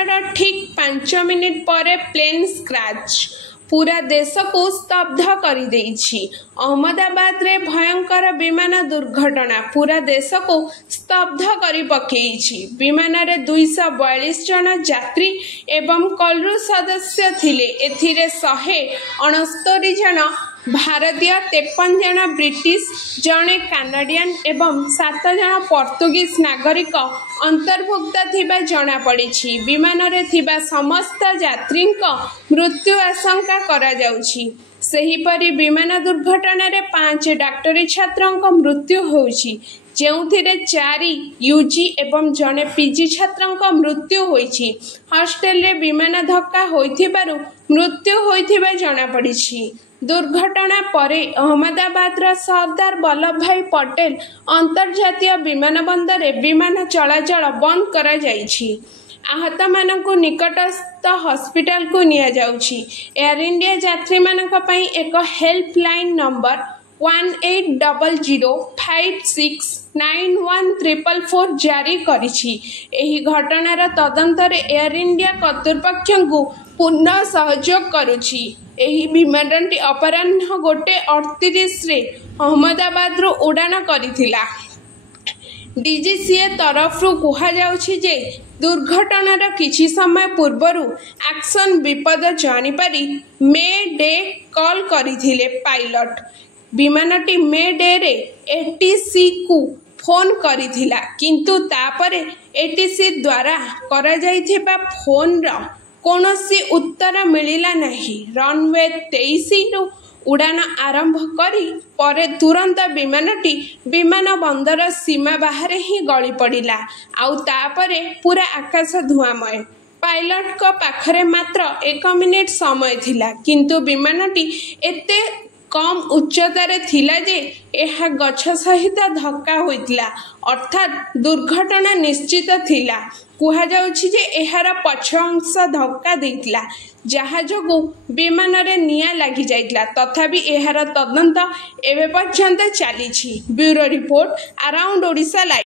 उड़ानर ठीक 5 मिनिट पर plane scratch पूरा देश को स्तब्ध कर देइछि। अहमदाबाद रे भयंकर विमान दुर्घटना पूरा देश को स्तब्ध कर पकेइछि। विमान रे 242 जन यात्री एवं कलरू सदस्य थिले। एथिरे 169 जन भारतीय, 53 जन ब्रिटिश, जड़े कानाडियन एवं 7 जन पोर्तुगीज नागरिक अंतर्भुक्त थिबा जଣା पड़िछि। विमान रे थिबा समस्त यात्री मृत्यु आशंका करा जाउछि। सेहीपरि विमान दुर्घटना रे 5 डाक्टरी छात्रंक मृत्यु होउछि, जेउथिरे 4 यूजी एवं जड़े पीजी छात्रंक मृत्यु होइछि। हॉस्टेल रे विमान धक्का होइथिबारु मृत्यु होइथिबा जଣା पड़िछि। दुर्घटना परे अहमदाबाद सरदार वल्लभ भाई पटेल अंतर्जातीय विमानबंदर विमान चलाचल बंद करा जाइछि। आहत मानकु निकटस्थ हॉस्पिटल को निया जाउछि। एयर इंडिया यात्री मानक पई एक हेल्पलाइन नंबर 1800569144 जारी करिछि। एही घटनार तदंतर एयर इंडिया कर्तृपक्ष को पूर्ण सहयोग करुछि। एही विमानटी अपराह्न 1:38 रे अहमदाबाद रो उड़ान करिथिला। डीजीसीए तरफरु कुहा जाउछि जे दुर्घटनार किछि समय पूर्वरु एक्शन विपद जानि पारि मे डे कॉल करिथिले पायलट। विमानटी मे डे रे एटीसी को फोन करिथिला, किंतु तापरे एटीसी द्वारा करा जाइथिबा फोन रा कोनोसी उत्तर मिलिला नहीं। रनवे 23 रु उड़ान आरंभ करी परे तुरंत विमानटी विमान बंदर सीमा बाहर ही गली पड़िला। आउ तापरे पूरा आकाश धुआंमय। पायलट को पाखरे मात्र 1 मिनिट समय थिला, किंतु विमानटी एते कम उच्चतार थिला जे एहा गछ सहित धक्का होइतिला, अर्थात दुर्घटना निश्चित थिला। कुहा जाउछि जे एहार पछ अंश धक्का देइतिला, जहा जोगु विमान रे निया लागि जाइतिला। तथापि एहार तदंत एबे पर्यंत चलीछि। Bureau report, around Odisha live.